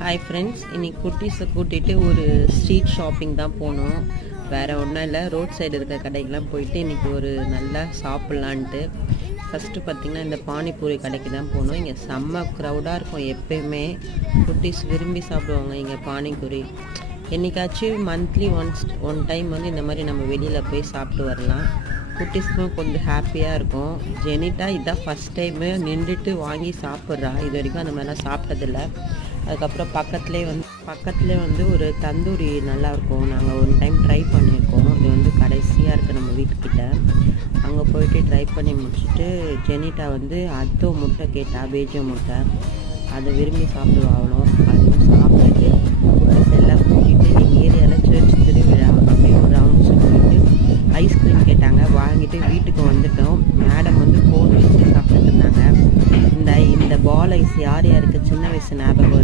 Hi friends, இன்றைக்கி குட்டீஸை கூட்டிகிட்டு ஒரு ஸ்ட்ரீட் ஷாப்பிங் தான் போனோம். வேறு ஒன்றும் இல்லை, ரோட் சைடு இருக்க கடைக்கெலாம் போயிட்டு இன்றைக்கி ஒரு நல்லா சாப்பிட்லான்ட்டு. ஃபஸ்ட்டு பார்த்திங்கன்னா இந்த பானிபூரி கடைக்கு தான் போனோம். இங்கே செம்ம க்ரௌடாக இருக்கும். எப்போயுமே குட்டீஸ் விரும்பி சாப்பிடுவாங்க இங்கே பானிபூரி. என்றைக்காச்சும் மந்த்லி ஒன் டைம் வந்து இந்த மாதிரி நம்ம வெளியில் போய் சாப்பிட்டு வரலாம். குட்டீஸ்க்கும் கொஞ்சம் ஹாப்பியாக இருக்கும். ஜெனிட்டா இதான் ஃபஸ்ட் டைமு நின்றுட்டு வாங்கி சாப்பிட்றா. இது வரைக்கும் அந்த மாதிரிலாம் சாப்பிட்டதில்ல. அதுக்கப்புறம் பக்கத்துலேயே வந்து ஒரு தந்தூரி நல்லாயிருக்கும். நாங்கள் ஒரு டைம் ட்ரை பண்ணியிருக்கோம். இது வந்து கடைசியாக இருக்குது நம்ம வீட்டுக்கிட்ட. அங்கே போயிட்டு ட்ரை பண்ணி முடிச்சுட்டு ஜெனிட்டா வந்து அத்தோ முட்டை கேட்டா, பேஜோ முட்டை. அதை விரும்பி சாப்பிடுவா. அவ்வளோ